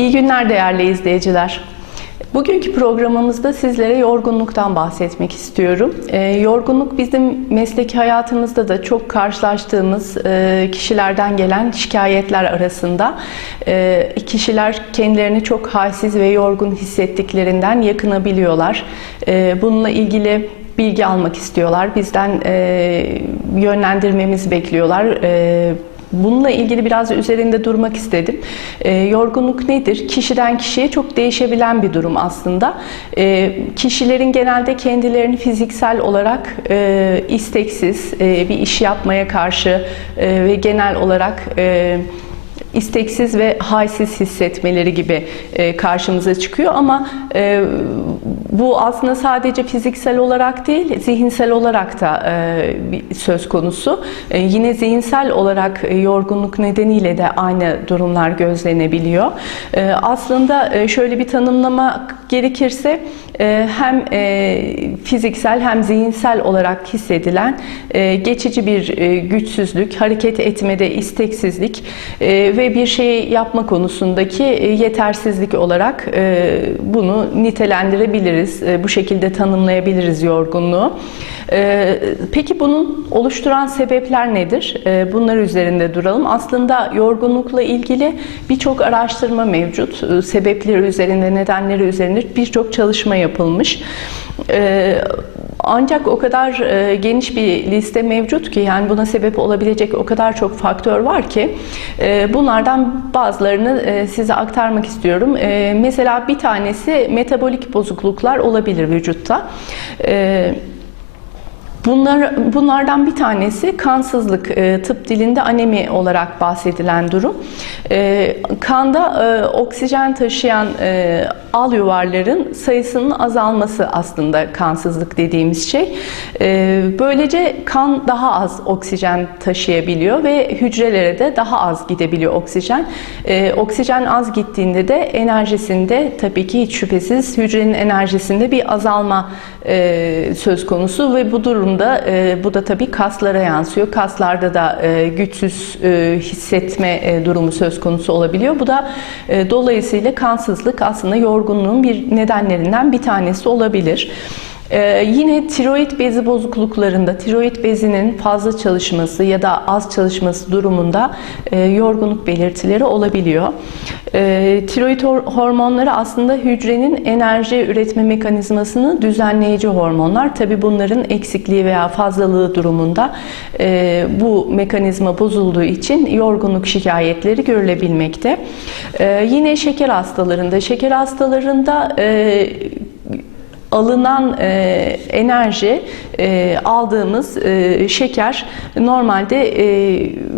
İyi günler değerli izleyiciler. Bugünkü programımızda sizlere yorgunluktan bahsetmek istiyorum. Ee, yorgunluk bizim mesleki hayatımızda da çok karşılaştığımız e, kişilerden gelen şikayetler arasında. E, kişiler kendilerini çok halsiz ve yorgun hissettiklerinden yakınabiliyorlar. E, bununla ilgili bilgi almak istiyorlar. Bizden e, yönlendirmemizi bekliyorlar. E, Bununla ilgili biraz üzerinde durmak istedim. E, yorgunluk nedir? Kişiden kişiye çok değişebilen bir durum aslında. E, kişilerin genelde kendilerini fiziksel olarak e, isteksiz e, bir iş yapmaya karşı e, ve genel olarak e, isteksiz ve halsiz hissetmeleri gibi e, karşımıza çıkıyor ama e, bu aslında sadece fiziksel olarak değil zihinsel olarak da e, söz konusu. E, yine zihinsel olarak e, yorgunluk nedeniyle de aynı durumlar gözlenebiliyor. E, aslında e, şöyle bir tanımlama gerekirse hem e, fiziksel hem zihinsel olarak hissedilen e, geçici bir e, güçsüzlük, hareket etmede isteksizlik ve bir şeyi yapma konusundaki yetersizlik olarak bunu nitelendirebiliriz. Bu şekilde tanımlayabiliriz yorgunluğu. E, Peki bunun oluşturan sebepler nedir? E, Bunlar üzerinde duralım. Aslında yorgunlukla ilgili birçok araştırma mevcut. E, Sebepleri üzerinde, nedenleri üzerinde birçok çalışma yapılmış. Ancak o kadar e, geniş bir liste mevcut ki yani buna sebep olabilecek o kadar çok faktör var ki e, bunlardan bazılarını e, size aktarmak istiyorum. Mesela bir tanesi metabolik bozukluklar olabilir vücutta. E, Bunlar, bunlardan bir tanesi kansızlık, e, tıp dilinde anemi olarak bahsedilen durum. E, kanda e, oksijen taşıyan e, al yuvarların sayısının azalması aslında kansızlık dediğimiz şey. E, böylece kan daha az oksijen taşıyabiliyor ve hücrelere de daha az gidebiliyor oksijen. E, oksijen az gittiğinde de enerjisinde tabii ki hiç şüphesiz hücrenin enerjisinde bir azalma e, söz konusu ve bu durumda e, bu da tabii kaslara yansıyor. Kaslarda da e, güçsüz hissetme durumu söz konusu olabiliyor. Bu da dolayısıyla kansızlık aslında yorgunluğun bir nedenlerinden bir tanesi olabilir. Ee, yine tiroid bezi bozukluklarında tiroid bezinin fazla çalışması ya da az çalışması durumunda e, yorgunluk belirtileri olabiliyor. E, tiroid hor- hormonları aslında hücrenin enerji üretme mekanizmasını düzenleyici hormonlar. Tabi bunların eksikliği veya fazlalığı durumunda e, bu mekanizma bozulduğu için yorgunluk şikayetleri görülebilmekte. E, yine şeker hastalarında, şeker hastalarında e, alınan e, enerji e, aldığımız e, şeker normalde e,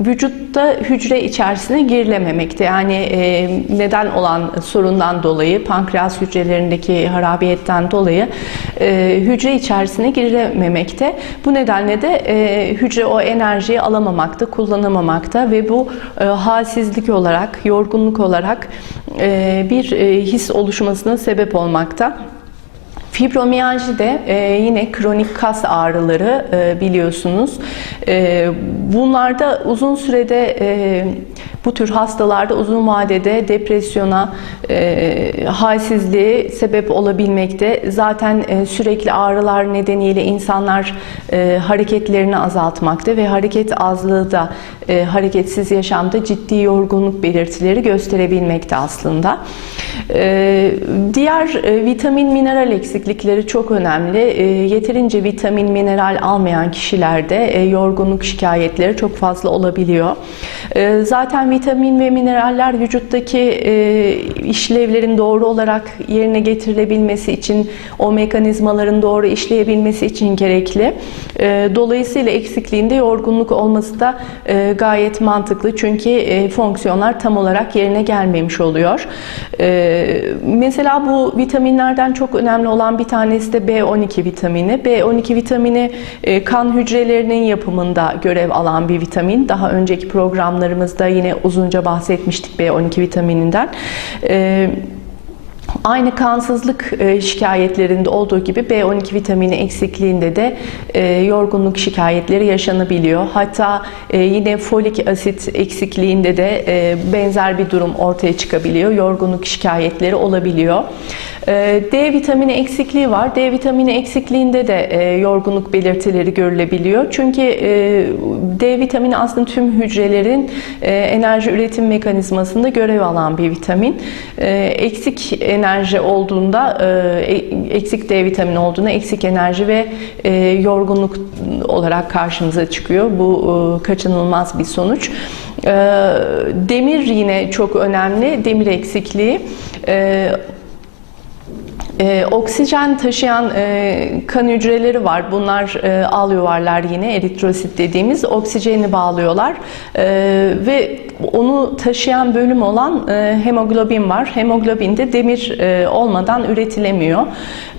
vücutta hücre içerisine girilememekte. Yani e, neden olan sorundan dolayı pankreas hücrelerindeki harabiyetten dolayı e, hücre içerisine girememekte. Bu nedenle de e, hücre o enerjiyi alamamakta, kullanamamakta ve bu e, halsizlik olarak, yorgunluk olarak e, bir e, his oluşmasına sebep olmakta. Fibromiyalji de e, yine kronik kas ağrıları e, biliyorsunuz. E, bunlarda uzun sürede e, bu tür hastalarda uzun vadede depresyona, e, halsizliğe sebep olabilmekte. Zaten e, sürekli ağrılar nedeniyle insanlar e, hareketlerini azaltmakta ve hareket azlığı da e, hareketsiz yaşamda ciddi yorgunluk belirtileri gösterebilmekte aslında. E, diğer e, vitamin mineral eksiklikleri çok önemli. E, yeterince vitamin mineral almayan kişilerde e, yorgunluk şikayetleri çok fazla olabiliyor. E, zaten vitamin ve mineraller vücuttaki e, işlevlerin doğru olarak yerine getirilebilmesi için, o mekanizmaların doğru işleyebilmesi için gerekli. E, dolayısıyla eksikliğinde yorgunluk olması da e, gayet mantıklı çünkü e, fonksiyonlar tam olarak yerine gelmemiş oluyor. E, mesela bu vitaminlerden çok önemli olan bir tanesi de B12 vitamini. B12 vitamini e, kan hücrelerinin yapımında görev alan bir vitamin. Daha önceki programlarımızda yine uzunca bahsetmiştik B12 vitamininden. E, Aynı kansızlık e, şikayetlerinde olduğu gibi B12 vitamini eksikliğinde de e, yorgunluk şikayetleri yaşanabiliyor. Hatta e, yine folik asit eksikliğinde de benzer bir durum ortaya çıkabiliyor. Yorgunluk şikayetleri olabiliyor. E, D vitamini eksikliği var. D vitamini eksikliğinde de e, yorgunluk belirtileri görülebiliyor. Çünkü e, D vitamini aslında tüm hücrelerin e, enerji üretim mekanizmasında görev alan bir vitamin. Eksik enerji olduğunda, eksik D vitamini olduğunda eksik enerji ve yorgunluk olarak karşımıza çıkıyor. Bu kaçınılmaz bir sonuç. Demir yine çok önemli. Demir eksikliği. E, oksijen taşıyan e, kan hücreleri var. Bunlar e, al yuvarlar yine eritrosit dediğimiz oksijeni bağlıyorlar e, ve onu taşıyan bölüm olan e, hemoglobin var. Hemoglobin de demir e, olmadan üretilemiyor.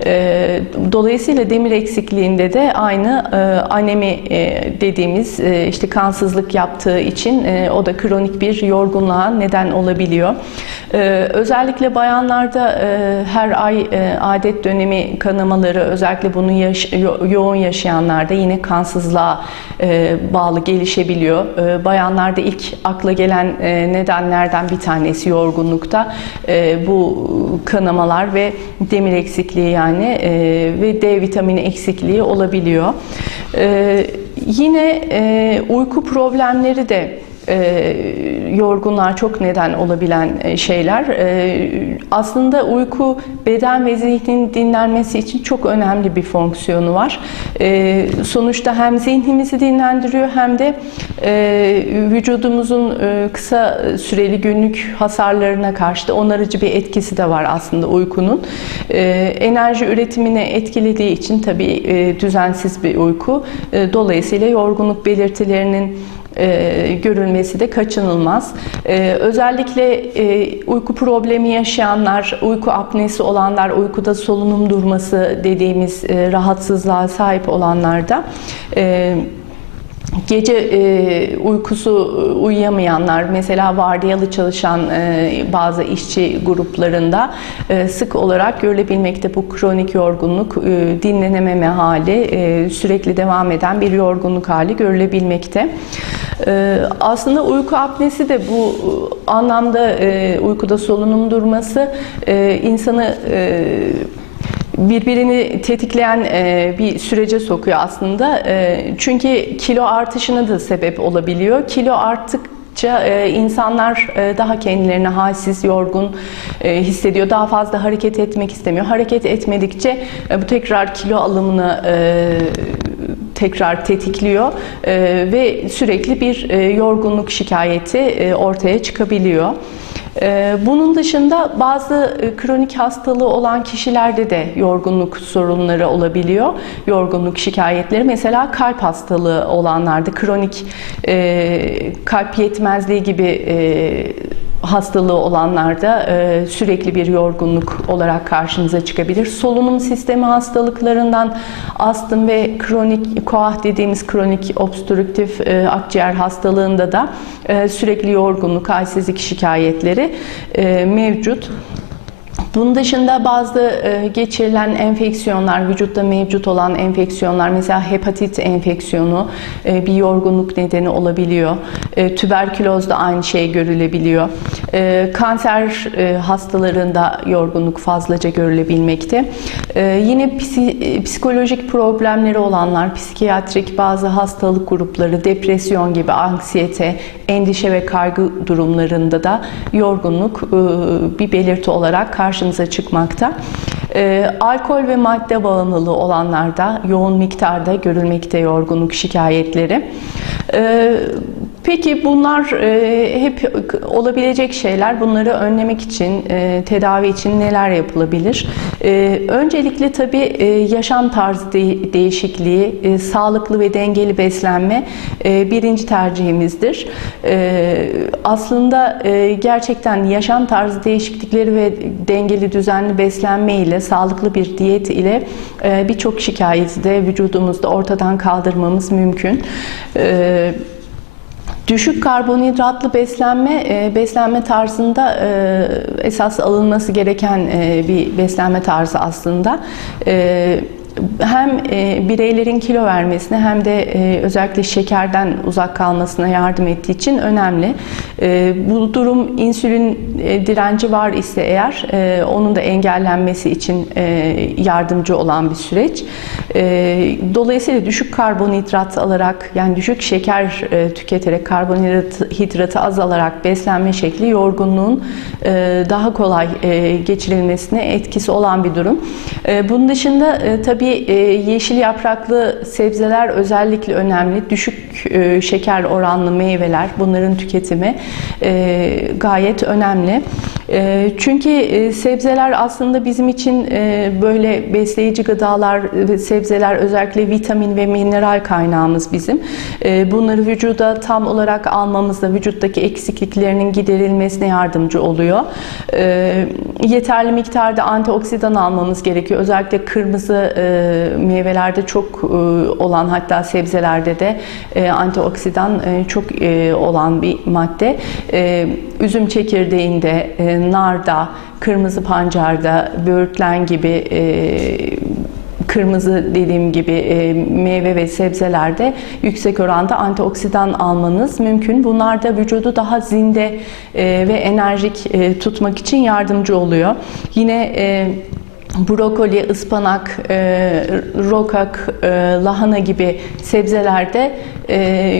E, dolayısıyla demir eksikliğinde de aynı e, anemi e, dediğimiz e, işte kansızlık yaptığı için e, o da kronik bir yorgunluğa neden olabiliyor. E, özellikle bayanlarda e, her ay e, adet dönemi kanamaları özellikle bunu yaş- yo- yoğun yaşayanlarda yine kansızlığa e, bağlı gelişebiliyor. E, bayanlarda ilk akla gelen e, nedenlerden bir tanesi yorgunlukta e, bu kanamalar ve demir eksikliği yani e, ve D vitamini eksikliği olabiliyor. E, yine e, uyku problemleri de e, yorgunluğa çok neden olabilen e, şeyler. E, aslında uyku beden ve zihnin dinlenmesi için çok önemli bir fonksiyonu var. E, sonuçta hem zihnimizi dinlendiriyor hem de e, vücudumuzun e, kısa süreli günlük hasarlarına karşı da onarıcı bir etkisi de var aslında uykunun. E, enerji üretimini etkilediği için tabii e, düzensiz bir uyku. E, dolayısıyla yorgunluk belirtilerinin e, görülmesi de kaçınılmaz. E, özellikle e, uyku problemi yaşayanlar, uyku apnesi olanlar, uykuda solunum durması dediğimiz e, rahatsızlığa sahip olanlarda e, Gece e, uykusu e, uyuyamayanlar, mesela vardiyalı çalışan e, bazı işçi gruplarında e, sık olarak görülebilmekte bu kronik yorgunluk, e, dinlenememe hali, e, sürekli devam eden bir yorgunluk hali görülebilmekte. E, aslında uyku apnesi de bu e, anlamda e, uykuda solunum durması e, insanı birbirini tetikleyen bir sürece sokuyor aslında. Çünkü kilo artışına da sebep olabiliyor. Kilo arttıkça e, insanlar daha kendilerini halsiz, yorgun hissediyor. Daha fazla hareket etmek istemiyor. Hareket etmedikçe bu tekrar kilo alımını e, tekrar tetikliyor e, ve sürekli bir e, yorgunluk şikayeti e, ortaya çıkabiliyor. Ee, Bunun dışında bazı e, kronik hastalığı olan kişilerde de yorgunluk sorunları olabiliyor. Yorgunluk şikayetleri mesela kalp hastalığı olanlarda kronik e, kalp yetmezliği gibi e, hastalığı olanlarda e, sürekli bir yorgunluk olarak karşınıza çıkabilir. Solunum sistemi hastalıklarından astım ve kronik koah dediğimiz kronik obstrüktif e, akciğer hastalığında da e, sürekli yorgunluk, halsizlik şikayetleri e, mevcut. Bunun dışında bazı e, geçirilen enfeksiyonlar, vücutta mevcut olan enfeksiyonlar, mesela hepatit enfeksiyonu e, bir yorgunluk nedeni olabiliyor. E, Tüberküloz da aynı şey görülebiliyor. Kanser hastalarında yorgunluk fazlaca görülebilmekte. Yine psi- psikolojik problemleri olanlar, psikiyatrik bazı hastalık grupları, depresyon gibi anksiyete, endişe ve kaygı durumlarında da yorgunluk bir belirti olarak karşımıza çıkmakta. E, alkol ve madde bağımlılığı olanlarda yoğun miktarda görülmekte yorgunluk şikayetleri. E, peki bunlar e, hep olabilecek şeyler. Bunları önlemek için, e, tedavi için neler yapılabilir? E, öncelikle tabii e, yaşam tarzı de- değişikliği, e, sağlıklı ve dengeli beslenme e, birinci tercihimizdir. E, aslında e, gerçekten yaşam tarzı değişiklikleri ve dengeli düzenli beslenme ile, sağlıklı bir diyet ile e, birçok şikayeti de vücudumuzda ortadan kaldırmamız mümkün. E, Düşük karbonhidratlı beslenme, e, beslenme tarzında e, esas alınması gereken e, bir beslenme tarzı aslında. Hem e, bireylerin kilo vermesine hem de e, özellikle şekerden uzak kalmasına yardım ettiği için önemli. E, bu durum insülin e, direnci var ise eğer e, onun da engellenmesi için e, yardımcı olan bir süreç. E, dolayısıyla düşük karbonhidrat alarak yani düşük şeker e, tüketerek karbonhidratı az alarak beslenme şekli yorgunluğun e, daha kolay e, geçirilmesine etkisi olan bir durum. E, bunun dışında e, tabii e, yeşil yapraklı sebzeler özellikle önemli. Düşük e, şeker oranlı meyveler, bunların tüketimi e, gayet önemli. Çünkü sebzeler aslında bizim için böyle besleyici gıdalar sebzeler özellikle vitamin ve mineral kaynağımız bizim. Bunları vücuda tam olarak almamızda vücuttaki eksikliklerinin giderilmesine yardımcı oluyor. Yeterli miktarda antioksidan almamız gerekiyor. Özellikle kırmızı meyvelerde çok e, olan hatta sebzelerde de e, antioksidan e, çok e, olan bir madde. E, üzüm çekirdeğinde, e, narda, kırmızı pancarda, böğürtlen gibi e, kırmızı dediğim gibi e, meyve ve sebzelerde yüksek oranda antioksidan almanız mümkün. Bunlar da vücudu daha zinde e, ve enerjik e, tutmak için yardımcı oluyor. Yine e, brokoli, ıspanak, e, rokak, e, lahana gibi sebzelerde e,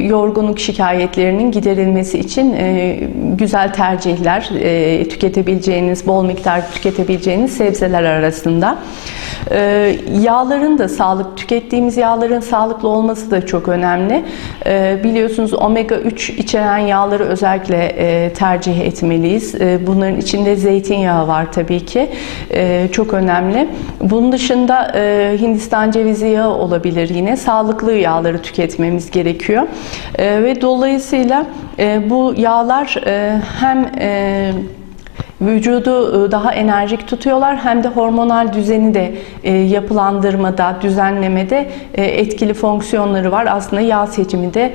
yorgunluk şikayetlerinin giderilmesi için e, güzel tercihler e, tüketebileceğiniz, bol miktar tüketebileceğiniz sebzeler arasında. Ee, yağların da sağlık, tükettiğimiz yağların sağlıklı olması da çok önemli. Ee, biliyorsunuz omega 3 içeren yağları özellikle e, tercih etmeliyiz. Ee, bunların içinde zeytinyağı var tabii ki. Çok önemli. Bunun dışında e, Hindistan cevizi yağı olabilir yine. Sağlıklı yağları tüketmemiz gerekiyor. Ve dolayısıyla e, bu yağlar hem e, vücudu e, daha enerjik tutuyorlar hem de hormonal düzeni de e, yapılandırmada, düzenlemede e, etkili fonksiyonları var. Aslında yağ seçimi de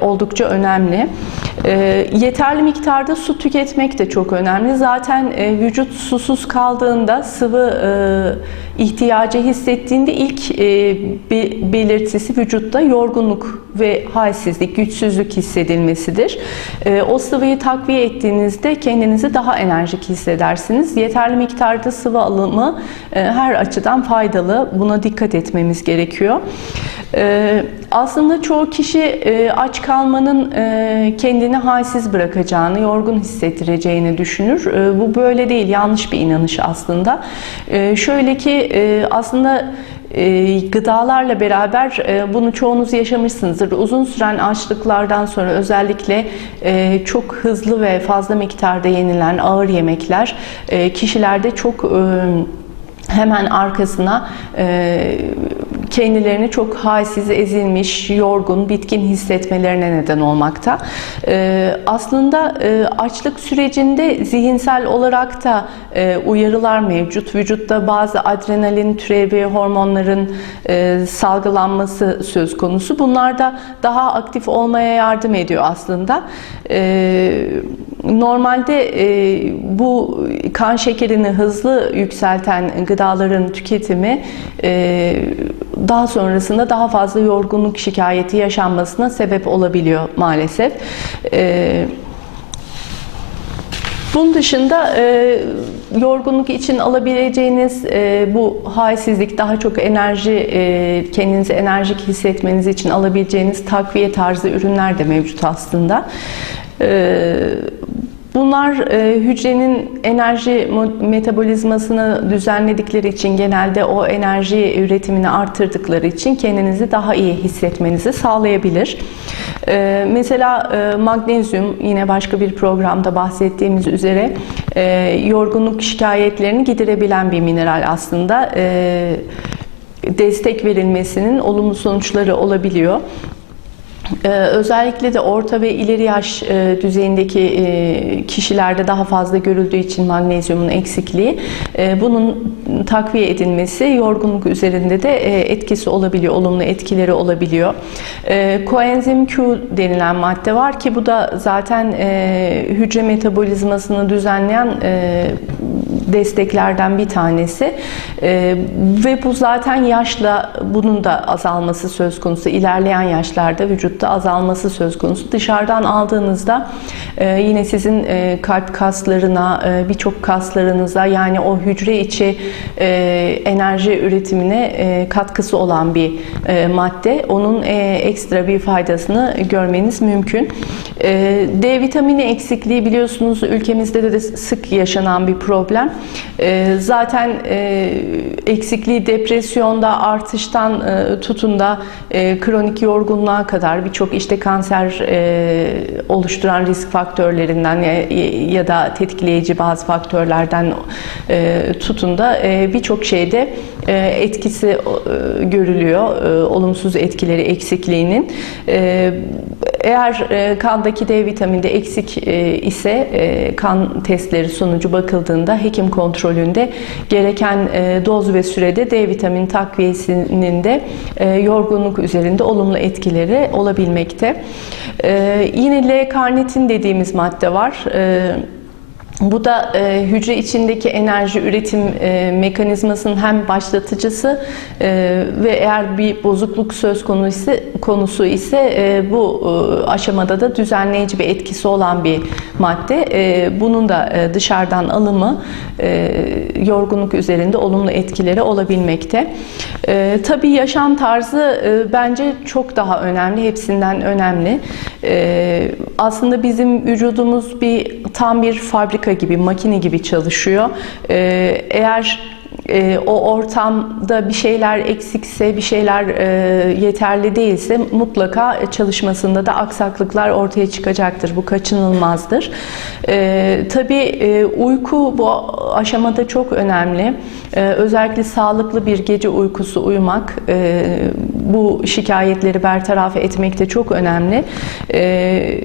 oldukça önemli. Yeterli miktarda su tüketmek de çok önemli. Zaten vücut susuz kaldığında sıvı ihtiyacı hissettiğinde ilk belirtisi vücutta yorgunluk ve halsizlik, güçsüzlük hissedilmesidir. O sıvıyı takviye ettiğinizde kendinizi daha enerjik hissedersiniz. Yeterli miktarda sıvı alımı e, her açıdan faydalı. Buna dikkat etmemiz gerekiyor. E, aslında çoğu kişi e, aç kalmanın kendini halsiz bırakacağını, yorgun hissettireceğini düşünür. Bu böyle değil, yanlış bir inanış aslında. Şöyle ki aslında e, gıdalarla beraber e, bunu çoğunuz yaşamışsınızdır. Uzun süren açlıklardan sonra özellikle e, çok hızlı ve fazla miktarda yenilen ağır yemekler kişilerde çok hemen arkasına e, kendilerini çok halsiz, ezilmiş, yorgun, bitkin hissetmelerine neden olmakta. E, aslında e, açlık sürecinde zihinsel olarak da uyarılar mevcut. Vücutta bazı adrenalin türevi hormonların salgılanması söz konusu. Bunlar da daha aktif olmaya yardım ediyor aslında. Normalde bu kan şekerini hızlı yükselten gıda gıdaların tüketimi e, daha sonrasında daha fazla yorgunluk şikayeti yaşanmasına sebep olabiliyor maalesef. E, bunun dışında e, yorgunluk için alabileceğiniz e, bu halsizlik, daha çok enerji, e, kendinizi enerjik hissetmeniz için alabileceğiniz takviye tarzı ürünler de mevcut aslında. E, Bunlar e, hücrenin enerji metabolizmasını düzenledikleri için genelde o enerji üretimini arttırdıkları için kendinizi daha iyi hissetmenizi sağlayabilir. E, mesela e, magnezyum yine başka bir programda bahsettiğimiz üzere e, yorgunluk şikayetlerini giderebilen bir mineral aslında. E, destek verilmesinin olumlu sonuçları olabiliyor. Ee, özellikle de orta ve ileri yaş e, düzeyindeki e, kişilerde daha fazla görüldüğü için magnezyumun eksikliği e, bunun takviye edilmesi yorgunluk üzerinde de etkisi olabiliyor, olumlu etkileri olabiliyor. Koenzim Q denilen madde var ki bu da zaten hücre metabolizmasını düzenleyen desteklerden bir tanesi ve bu zaten yaşla bunun da azalması söz konusu ilerleyen yaşlarda vücutta azalması söz konusu dışarıdan aldığınızda e, yine sizin e, kalp kaslarına e, birçok kaslarınıza yani o hücre içi enerji üretimine katkısı olan bir madde onun ekstra bir faydasını görmeniz mümkün. D vitamini eksikliği biliyorsunuz ülkemizde de, sık yaşanan bir problem. Zaten eksikliği depresyonda artıştan e, tutun da kronik yorgunluğa kadar birçok işte kanser e, oluşturan risk faktörlerinden ya, ya da tetikleyici bazı faktörlerden e, tutun da e, birçok şeyde etkisi e, görülüyor. E, olumsuz etkileri eksikliğinin. E, eğer e, kandaki D vitamini de eksik ise kan testleri sonucu bakıldığında hekim kontrolünde gereken doz ve sürede D vitamini takviyesinin de yorgunluk üzerinde olumlu etkileri olabilmekte. E, yine L-karnitin dediğimiz madde var. Bu da e, hücre içindeki enerji üretim e, mekanizmasının hem başlatıcısı e, ve eğer bir bozukluk söz konusu konusu ise e, bu e, aşamada da düzenleyici bir etkisi olan bir madde. E, bunun da e, dışarıdan alımı e, yorgunluk üzerinde olumlu etkileri olabilmekte. E, tabii yaşam tarzı e, bence çok daha önemli, hepsinden önemli. E, aslında bizim vücudumuz bir tam bir fabrika gibi, makine gibi çalışıyor. Ee, eğer e, o ortamda bir şeyler eksikse, bir şeyler e, yeterli değilse mutlaka çalışmasında da aksaklıklar ortaya çıkacaktır. Bu kaçınılmazdır. E, tabii e, uyku bu aşamada çok önemli. E, özellikle sağlıklı bir gece uykusu uyumak e, bu şikayetleri bertaraf etmekte çok önemli. E,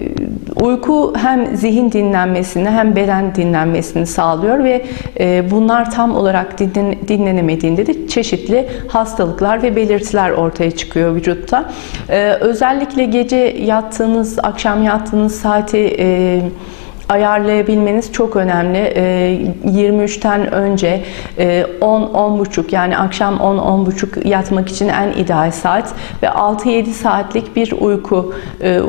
uyku hem zihin dinlenmesini hem beden dinlenmesini sağlıyor ve e, bunlar tam olarak dinlen, dinlenemediğinde de çeşitli hastalıklar ve belirtiler ortaya çıkıyor vücutta. E, özellikle gece yattığınız, akşam yattığınız saati e, ayarlayabilmeniz çok önemli. 23'ten önce 10-10.30 yani akşam 10-10.30 yatmak için en ideal saat ve 6-7 saatlik bir uyku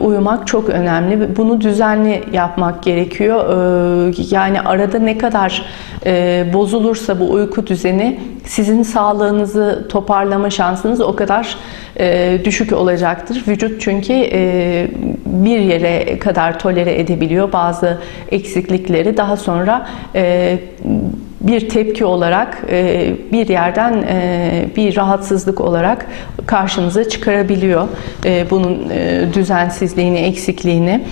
uyumak çok önemli. Bunu düzenli yapmak gerekiyor. Yani arada ne kadar bozulursa bu uyku düzeni sizin sağlığınızı toparlama şansınız o kadar düşük olacaktır. Vücut çünkü bir yere kadar tolere edebiliyor bazı eksiklikleri. Daha sonra bir tepki olarak bir yerden bir rahatsızlık olarak karşınıza çıkarabiliyor bunun düzensizliğini, eksikliğini.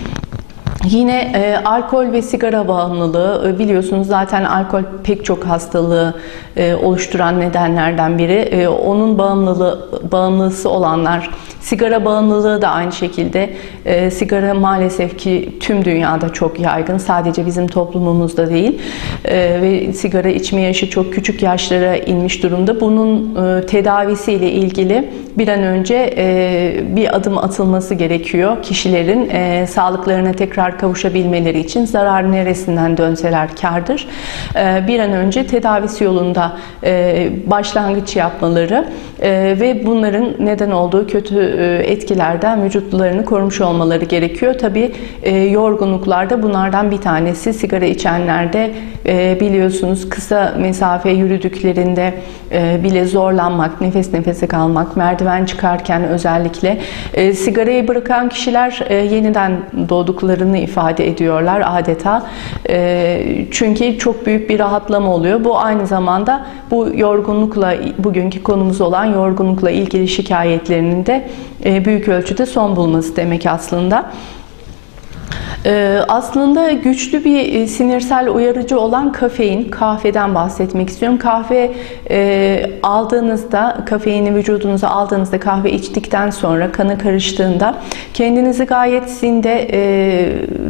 Yine e, alkol ve sigara bağımlılığı e, biliyorsunuz zaten alkol pek çok hastalığı e, oluşturan nedenlerden biri. E, onun bağımlılığı bağımlısı olanlar, sigara bağımlılığı da aynı şekilde. E, sigara maalesef ki tüm dünyada çok yaygın. Sadece bizim toplumumuzda değil. E, ve sigara içme yaşı çok küçük yaşlara inmiş durumda. Bunun e, tedavisiyle ilgili bir an önce e, bir adım atılması gerekiyor. Kişilerin e, sağlıklarına tekrar kavuşabilmeleri için zarar neresinden dönseler kardır. E, bir an önce tedavisi yolunda e, başlangıç yapmaları e, ve bunların neden olduğu kötü e, etkilerden vücutlarını korumuş olmaları gerekiyor. Tabii e, yorgunluklarda bunlardan bir tanesi sigara içenlerde biliyorsunuz kısa mesafe yürüdüklerinde bile zorlanmak, nefes nefese kalmak, merdiven çıkarken özellikle e, sigarayı bırakan kişiler e, yeniden doğduklarını ifade ediyorlar adeta. E, çünkü çok büyük bir rahatlama oluyor. Bu aynı zamanda bu yorgunlukla bugünkü konumuz olan yorgunlukla ilgili şikayetlerinin de e, büyük ölçüde son bulması demek aslında. Ee, Aslında güçlü bir e, sinirsel uyarıcı olan kafein, kahveden bahsetmek istiyorum. Kahve e, aldığınızda, kafeini vücudunuza aldığınızda, kahve içtikten sonra kana karıştığında kendinizi gayet zinde, e,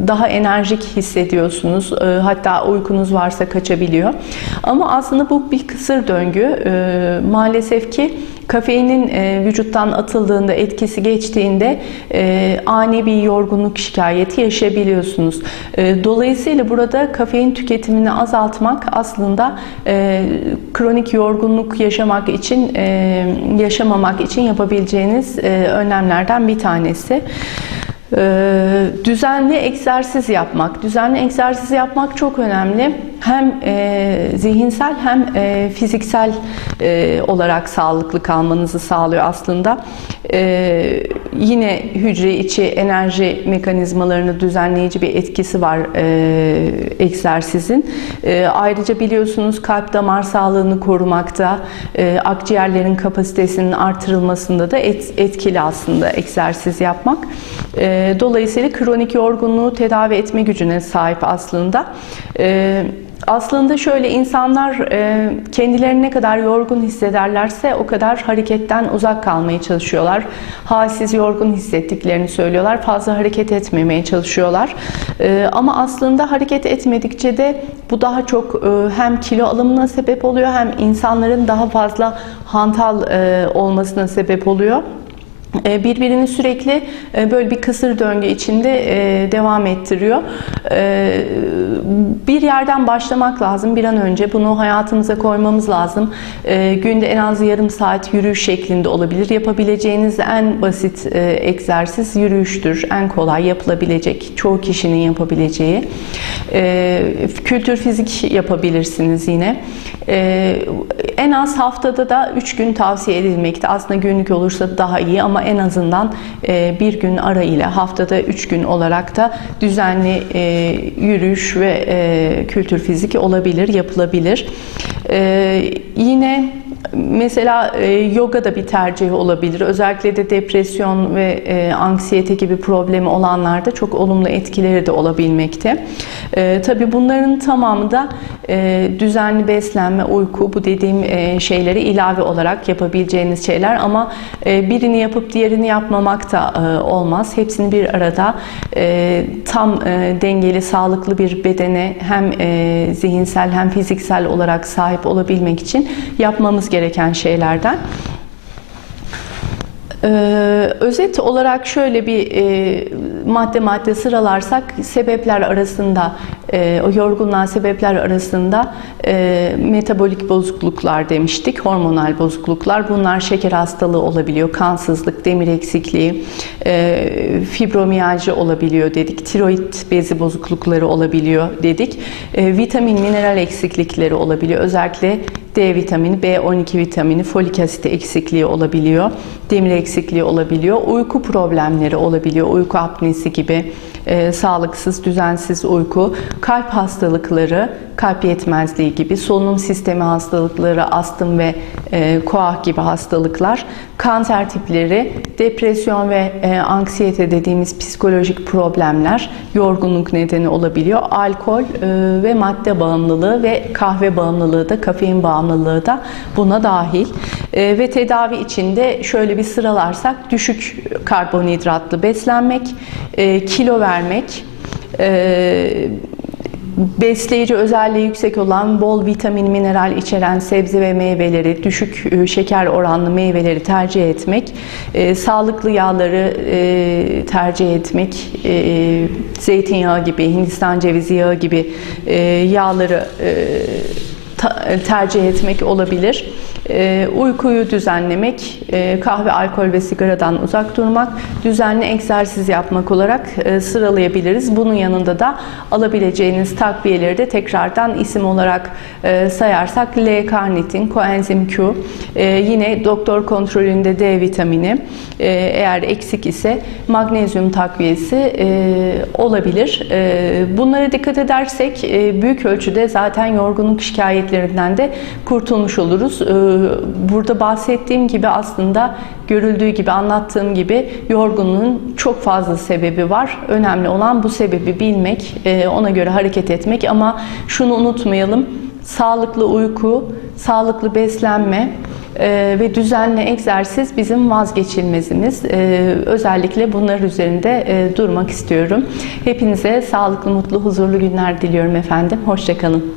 daha enerjik hissediyorsunuz. Hatta uykunuz varsa kaçabiliyor. Ama aslında bu bir kısır döngü. Maalesef ki Kafeinin e, vücuttan atıldığında, etkisi geçtiğinde e, ani bir yorgunluk şikayeti yaşayabiliyorsunuz. E, dolayısıyla burada kafein tüketimini azaltmak aslında e, kronik yorgunluk yaşamak için, e, yaşamamak için yapabileceğiniz e, önlemlerden bir tanesi. Ee, düzenli egzersiz yapmak. Düzenli egzersiz yapmak çok önemli. Hem e, zihinsel hem e, fiziksel e, olarak sağlıklı kalmanızı sağlıyor aslında. E, yine hücre içi enerji mekanizmalarını düzenleyici bir etkisi var e, egzersizin. E, ayrıca biliyorsunuz kalp damar sağlığını korumakta, e, akciğerlerin kapasitesinin artırılmasında da et, etkili aslında egzersiz yapmak. E, dolayısıyla kronik yorgunluğu tedavi etme gücüne sahip aslında. E, aslında şöyle insanlar e, kendilerini ne kadar yorgun hissederlerse o kadar hareketten uzak kalmaya çalışıyorlar. Halsiz yorgun hissettiklerini söylüyorlar. Fazla hareket etmemeye çalışıyorlar. E, ama aslında hareket etmedikçe de bu daha çok e, hem kilo alımına sebep oluyor hem insanların daha fazla hantal e, olmasına sebep oluyor. E, birbirini sürekli e, böyle bir kısır döngü içinde e, devam ettiriyor. Bir yerden başlamak lazım bir an önce. Bunu hayatımıza koymamız lazım. Günde en az yarım saat yürüyüş şeklinde olabilir. Yapabileceğiniz en basit egzersiz yürüyüştür. En kolay yapılabilecek, çoğu kişinin yapabileceği. Kültür fizik yapabilirsiniz yine. En az haftada da 3 gün tavsiye edilmekte. Aslında günlük olursa daha iyi ama en azından e, bir gün ara ile haftada üç gün olarak da düzenli e, yürüyüş ve e, kültür fiziki olabilir, yapılabilir. Yine Mesela e, yoga da bir tercih olabilir. Özellikle de depresyon ve e, anksiyete gibi problemi olanlarda çok olumlu etkileri de olabilmekte. E, tabii bunların tamamı da e, düzenli beslenme, uyku bu dediğim e, şeyleri ilave olarak yapabileceğiniz şeyler ama e, birini yapıp diğerini yapmamak da e, olmaz. Hepsini bir arada tam dengeli, sağlıklı bir bedene hem zihinsel hem fiziksel olarak sahip olabilmek için yapmamız gereken şeylerden. Ee, özet olarak şöyle bir e, madde madde sıralarsak sebepler arasında e, o yorgunluğa sebepler arasında e, metabolik bozukluklar demiştik, hormonal bozukluklar. Bunlar şeker hastalığı olabiliyor, kansızlık, demir eksikliği, e, fibromiyalji olabiliyor dedik, tiroid bezi bozuklukları olabiliyor dedik, e, vitamin, mineral eksiklikleri olabiliyor. Özellikle D vitamini, B12 vitamini, folik asit eksikliği olabiliyor, demir eksikliği olabiliyor, uyku problemleri olabiliyor, uyku apnesi gibi e, sağlıksız, düzensiz uyku, kalp hastalıkları, kalp yetmezliği gibi, solunum sistemi hastalıkları, astım ve e, koah gibi hastalıklar, kanser tipleri, depresyon ve e, anksiyete dediğimiz psikolojik problemler, yorgunluk nedeni olabiliyor. Alkol e, ve madde bağımlılığı ve kahve bağımlılığı da, kafein bağımlılığı da buna dahil. E, ve tedavi içinde şöyle bir sıralarsak düşük karbonhidratlı beslenmek, e, kilo vermek, e, besleyici özelliği yüksek olan bol vitamin, mineral içeren sebze ve meyveleri, düşük e, şeker oranlı meyveleri tercih etmek, e, sağlıklı yağları e, tercih etmek, zeytinyağı gibi, Hindistan cevizi yağı gibi yağları tercih etmek olabilir. E, uykuyu düzenlemek, e, kahve, alkol ve sigaradan uzak durmak, düzenli egzersiz yapmak olarak e, sıralayabiliriz. Bunun yanında da alabileceğiniz takviyeleri de tekrardan isim olarak e, sayarsak L-karnitin, koenzim Q, e, yine doktor kontrolünde D vitamini, eğer eksik ise magnezyum takviyesi olabilir. Bunlara dikkat edersek büyük ölçüde zaten yorgunluk şikayetlerinden de kurtulmuş oluruz. Burada bahsettiğim gibi aslında görüldüğü gibi anlattığım gibi yorgunluğun çok fazla sebebi var. Önemli olan bu sebebi bilmek, e, ona göre hareket etmek ama şunu unutmayalım. Sağlıklı uyku, sağlıklı beslenme e, ve düzenli egzersiz bizim vazgeçilmezimiz. E, özellikle bunlar üzerinde durmak istiyorum. Hepinize sağlıklı, mutlu, huzurlu günler diliyorum efendim. Hoşçakalın.